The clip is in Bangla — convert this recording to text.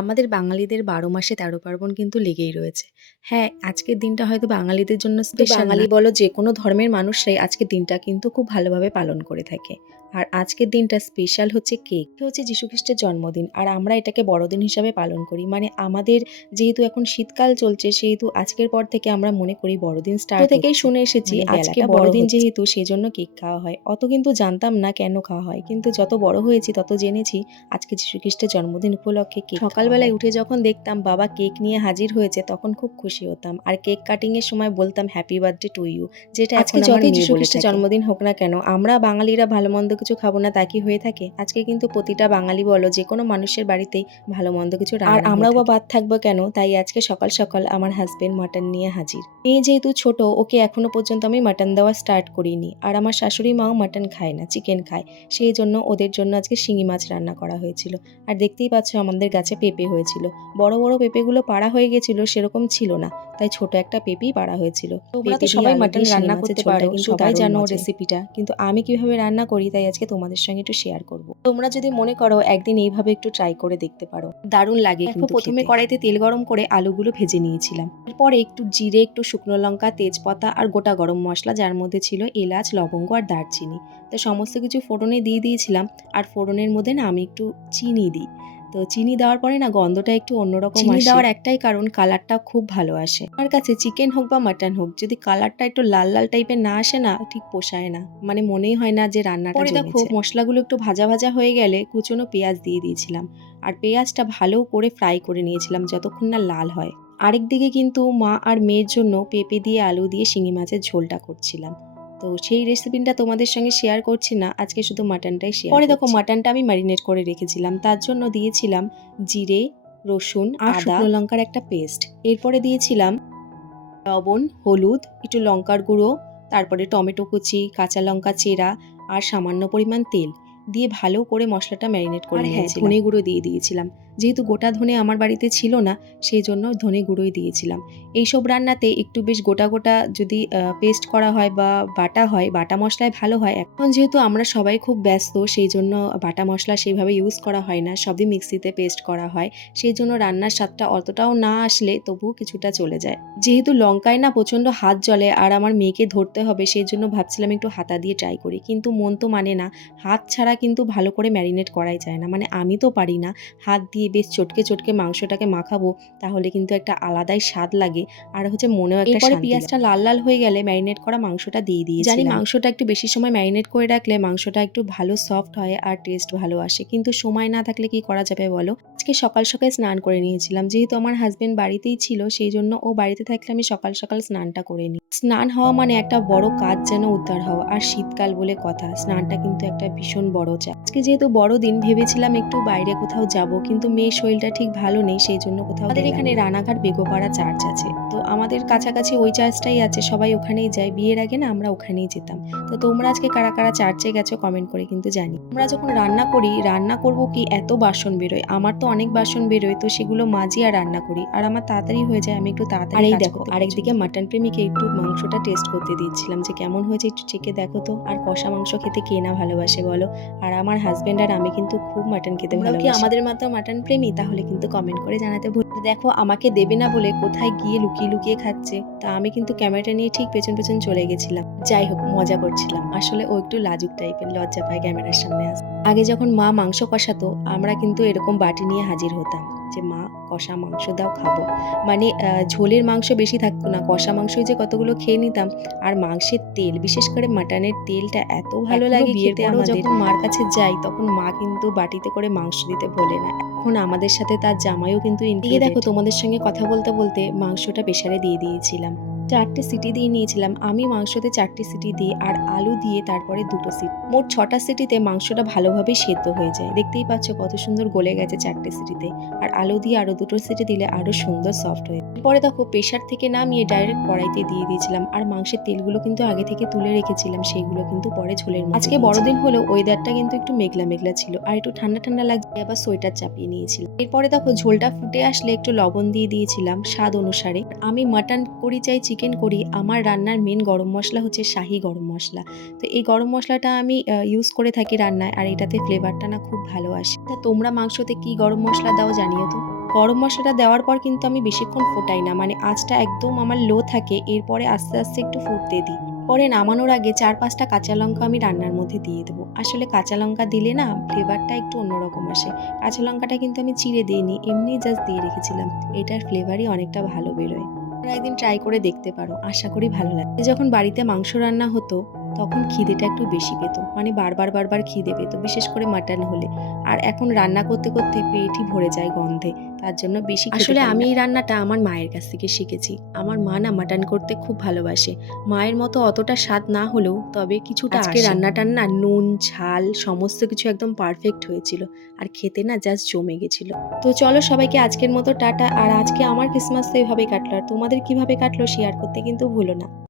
আমাদের বাঙালিদের ১২ মাসে ১৩ পার্বণ কিন্তু লেগেই রয়েছে। হ্যাঁ, আজকের দিনটা হয়তো বাঙালিদের জন্য স্পেশাল বাঙালি না। বলো যেকোনো ধর্মের মানুষরাই আজকের দিনটা কিন্তু খুব ভালোভাবে পালন করে থাকে। আর আজকের দিনটা স্পেশাল হচ্ছে কেক। এটা হচ্ছে যীশু খ্রিস্টের জন্মদিন আর আমরা এটাকে বড়দিন হিসাবে পালন করি। মানে আমাদের যেহেতু এখন শীতকাল চলছে সেহেতু আজকের পর থেকে আমরা মনে করি বড়দিন স্টার্ট হচ্ছে। থেকেই শুনে এসেছি মানে আজকে বেলাটা বড় বড়দিন হচ্ছে। যেহেতু সেজন্য কেক খাওয়া হয়। অত কিন্তু জানতাম না কেন খাওয়া হয়। কিন্তু যত বড় হয়েছি তত জেনেছি আজকে যীশু খ্রিস্টের জন্মদিন উপলক্ষে কেক সকালবেলায় উঠে যখন দেখতাম বাবা কেক নিয়ে হাজির হয়েছে তখন খুব খুশি হতাম আর কেক কাটিং এর সময় বলতাম হ্যাপি বার্থডে টু ইউ, যেটা আজকে যতই যীশু খ্রিস্টের জন্মদিন হোক না কেন আমরা বাঙালিরা ভালো মন্দ কিছু খাবো না তা কি হয়ে থাকে? আজকে কিন্তু প্রতিটা বাঙালি বলো যে কোনো মানুষের বাড়িতেই ভালো মন্দ কিছু রান্না আর আমরাও বা বাদ থাকবো কেন? তাই আজকে সকাল সকাল আমার হাজবেন্ড মাটন নিয়ে হাজির। মেয়ে যেহেতু ছোট ওকে এখনো পর্যন্ত আমি মাটন দেওয়া স্টার্ট করিনি আর আমার শাশুড়ি মাও মাটন খায় না, চিকেন খায়। সেই জন্য ওদের জন্য আজকে শিঙি মাছ রান্না করা হয়েছিল। আর দেখতেই পাচ্ছ আমাদের গাছে পেঁপে হয়েছিল। বড় বড় পেঁপেগুলো পাড়া হয়ে গেছিল সেরকম ছিল না, তাই ছোট একটা পেঁপেই পাড়া হয়েছিল। তোমরা তো সবাই মাটন রান্না করতে পারো, সবাই জানো রেসিপিটা, কিন্তু আমি কিভাবে রান্না করি তাই আজকে তোমাদের সঙ্গে একটু শেয়ার করব। তোমরা যদি মনে করো একদিন এইভাবে একটু ট্রাই করে দেখতে পারো, দারুণ লাগে। কিন্তু প্রথমে কড়াইতে তেল গরম করে আলুগুলো ভেজে নিয়েছিলাম। এরপরে একটু জিরে, একটু শুকনো লঙ্কা, তেজপাতা আর গোটা গরম মশলা, যার মধ্যে ছিল এলাচ, লবঙ্গ আর দারচিনি। তো সমস্ত কিছু ফোড়নে দিয়ে দিয়েছিলাম। আর ফোড়নের মধ্যে না আমি একটু চিনি দিই। তো চিনি দেওয়ার পরে না গন্ধটা একটু অন্যরকম আসে। চিনি দেওয়ার একটাই কারণ কালারটা খুব ভালো আসে। আমার কাছে চিকেন হোক বা মাটন হোক যদি কালারটা একটু লাল লাল টাইপের না আসে না ঠিক পোষায় না, মানে মনেই হয় না যে রান্নাটা জমেছে। দেখো মশলাগুলো একটু ভাজা ভাজা হয়ে গেলে কুচনো পেঁয়াজ দিয়ে দিয়েছিলাম আর পেঁয়াজটা ভালো করে ফ্রাই করে নিয়েছিলাম যতক্ষণ না লাল হয়। আরেকদিকে কিন্তু মা আর মেয়ের জন্য পেঁপে দিয়ে আলু দিয়ে শিঙি মাছের ঝোলটা করছিলাম। তো সেই রেসিপিটা তোমাদের সঙ্গে শেয়ার করছি না, আজকে শুধু মাটনটাই শেয়ার করছি। পরে দেখো মাটনটা আমি ম্যারিনেট করে রেখেছিলাম, তার জন্য দিয়েছিলাম জিরে, রসুন আর শুকনো লঙ্কার একটা পেস্ট। এরপরে দিয়েছিলাম লবণ, হলুদ, একটু লঙ্কার গুঁড়ো, তারপরে টমেটো কুচি, কাঁচা লঙ্কা চেরা আর সামান্য পরিমাণ তেল দিয়ে ভালো করে মশলাটা ম্যারিনেট করে নিয়েছিলাম। ধনে গুঁড়ো দিয়ে দিয়েছিলাম, যেহেতু গোটা ধনে আমার বাড়িতে ছিল না সেই জন্য ধনে গুঁড়োই দিয়েছিলাম। এইসব রান্নাতে একটু বেশ গোটা গোটা যদি পেস্ট করা হয় বা বাটা হয়, বাটা মশলায় ভালো হয়। এখন যেহেতু আমরা সবাই খুব ব্যস্ত সেই জন্য বাটা মশলা সেইভাবে ইউজ করা হয় না, সবই মিক্সিতে পেস্ট করা হয়। সেই জন্য রান্নার স্বাদটা অতটাও না আসলে তবুও কিছুটা চলে যায়। যেহেতু লঙ্কায় না প্রচণ্ড হাত জ্বলে আর আমার মেয়েকে ধরতে হবে সেই জন্য ভাবছিলাম একটু হাতা দিয়ে ট্রাই করি, কিন্তু মন তো মানে না। হাত ছাড়া কিন্তু ভালো করে ম্যারিনেট করাই যায় না, মানে আমি তো পারি না। হাত দিয়ে বেশ চটকে চটকে মাংসটাকে মাখাবো তাহলে কিন্তু একটা আলাদাই স্বাদ লাগে আর হচ্ছে মনেও একটা শান্তি। পেঁয়াজটা লাল লাল হয়ে গেলে ম্যারিনেট করা মাংসটা দিয়ে দিয়েছিলাম। জানি মাংসটা একটু বেশি সময় ম্যারিনেট করে রাখলে মাংসটা একটু ভালো সফট হয় আর টেস্ট ভালো আসে, কিন্তু সময় না থাকলে কি করা যাবে বলো। আজকে সকাল সকাল স্নান করে নিয়েছিলাম, যেহেতু আমার হাজবেন্ড বাড়িতেই ছিল সেই জন্য ও বাড়িতে থাকলে আমি সকাল সকাল স্নানটা করে নিই। স্নান হওয়া মানে একটা বড় কাজ যেন উদ্ধার হওয়া, আর শীতকাল বলে কথা স্নানটা কিন্তু একটা ভীষণ বড় চাপ। আজকে যেহেতু বড়দিন ভেবেছিলাম একটু বাইরে কোথাও যাব, কিন্তু মেয়ের শরীরটা ঠিক ভালো নেই সেই জন্য কোথাও। আমাদের এখানে রানাঘাট বেগোপাড়া চার্চ আছে, তো আমাদের কাছাকাছি ওই চার্চটাই আছে, সবাই ওখানেই যায়। বিয়ের আগে না আমরা ওখানেই যেতাম। তো তোমরা আজকে কারা কারা চার্চে গেছো কমেন্ট করে কিন্তু জানি। আমরা যখন রান্না করি, রান্না করব কি এত বাসন বেরোয়, আমার তো অনেক বাসন বেরোয়, তো সেগুলো মাজি আর রান্না করি আর আমার তাড়াতাড়ি হয়ে যায়, আমি একটু তাড়াতাড়ি। আর এই দেখো আরেকদিকে মাটন প্রেমীকে একটু মাংসটা টেস্ট করতে দিচ্ছিলাম যে কেমন হয়েছে একটু চেখে দেখো তো। আর কষা মাংস খেতে কে না ভালোবাসে বলো। আর আমার হাজবেন্ড আর আমি কিন্তু খুব মাটন খেতে ভালোবাসি। কি আমাদের মতো মাটন প্রেমী? তাহলে কিন্তু কমেন্ট করে জানাতে ভুল। দেখো আমাকে দেবে না বলে কোথায় গিয়ে লুকিয়ে লুকিয়ে খাচ্ছে, তা আমি কিন্তু ক্যামেরাটা নিয়ে ঠিক পেছন পেছন চলে গেছিলাম। যাই হোক মজা করছিলাম, আসলে ও একটু লাজুক টাইপের, লজ্জা পায় ক্যামেরার সামনে আসতে। আগে যখন মা মাংস কষাতো আমরা কিন্তু এরকম বাটি নিয়ে হাজির হতাম যে মা কষা মাংস দাও খাবো। মানে ঝোলের মাংস বেশি থাকতো না, কষা মাংসই যে কতগুলো খেয়ে নিতাম। আর মাংসের তেল, বিশেষ করে মাটনের তেলটা এত ভালো লাগে খেতে। আমরা যখন মার কাছে যাই তখন মা কিন্তু বাটিতে করে মাংস দিতে ভোলে না। এখন আমাদের সাথে তার জামাইও কিন্তু ইনক্লুডেড। দেখো তোমাদের সঙ্গে কথা বলতে বলতে মাংসটা প্রেসারে দিয়ে দিয়েছিলাম, 4টে সিটি দিয়ে নিয়েছিলাম আমি। মাংসতে 4টে সিটি দিয়ে আর আলু দিয়ে তারপরে 2টো সিটি, মোট 6টা সিটিতে মাংসটা ভালোভাবে সেদ্ধ হয়ে যায়। দেখতেই পাচ্ছ কত সুন্দর গলে গেছে 4টে সিটিতে। আর আলু দিয়ে আরো 2টো সিটি দিলে আরো সুন্দর সফট হয়ে। এরপরে দেখো প্রেসার থেকে নামিয়ে ডাইরেক্ট কড়াইতে দিয়ে দিয়েছিলাম। আর মাংসের তেলগুলো কিন্তু আগে থেকে তুলে রেখেছিলাম, সেইগুলো কিন্তু পরে ঝোলের মধ্যে। আজকে বড়দিন হলো, ওয়েদারটা কিন্তু একটু মেঘলা মেঘলা ছিল আর একটু ঠান্ডা ঠান্ডা লাগছে, আবার সোয়েটার চাপিয়ে নিয়েছিলাম। এরপরে দেখো ঝোলটা ফুটে আসলে একটু লবণ দিয়ে দিয়েছিলাম স্বাদ অনুসারে। আমি মাটন করি চাই চিকেন করি, আমার রান্নার মেন গরম মশলা হচ্ছে শাহি গরম মশলা। তো এই গরম মশলাটা আমি ইউজ করে থাকি রান্নায়, আর এটাতে ফ্লেভারটা না খুব ভালো আসে। তা তোমরা মাংসতে কি গরম মশলা দাও জানিও তো গরম মশলাটা দেওয়ার পর কিন্তু আমি বেশিক্ষণ ফোটাই না, মানে আঁচটা একদম আমার লো থাকে। এরপরে আস্তে আস্তে একটু ফুটতে দিই। পরে নামানোর আগে ৪-৫টা কাঁচা লঙ্কা আমি রান্নার মধ্যে দিয়ে দেবো। আসলে কাঁচা লঙ্কা দিলে না ফ্লেভারটা একটু অন্যরকম আসে। কাঁচা লঙ্কাটা কিন্তু আমি চিড়ে দিইনি, এমনি জাস্ট দিয়ে রেখেছিলাম। এটার ফ্লেভারই অনেকটা ভালো বেরোয়। তোমরা একদিন ট্রাই করে দেখতে পারো, আশা করি ভালো লাগবে। যখন বাড়িতে মাংস রান্না হতো তখন খিদেটা একটু বেশি পেত, মানে বারবার খিদে পেত, বিশেষ করে মাটন হলে। আর এখন রান্না করতে করতে পেটই ভরে যায় গন্ধে, তার জন্য বেশি খেতে আসলে আমি এই রান্নাটা আমার মায়ের কাছ থেকে শিখেছি। আমার মা না মাটন করতে খুব ভালোবাসে। মায়ের মতো অতটা স্বাদ না হলেও তবে কিছুটা আজকে আসে। রান্নাটার না নুন ঝাল সমস্ত কিছু একদম পারফেক্ট হয়েছিল, আর খেতে না জাস্ট জমে গেছিল। তো চলো সবাইকে আজকের মতো টাটা। আর আজকে আমার ক্রিসমাস তো এভাবেই কাটলো, আর তোমাদের কিভাবে কাটলো শেয়ার করতে কিন্তু ভুলো না।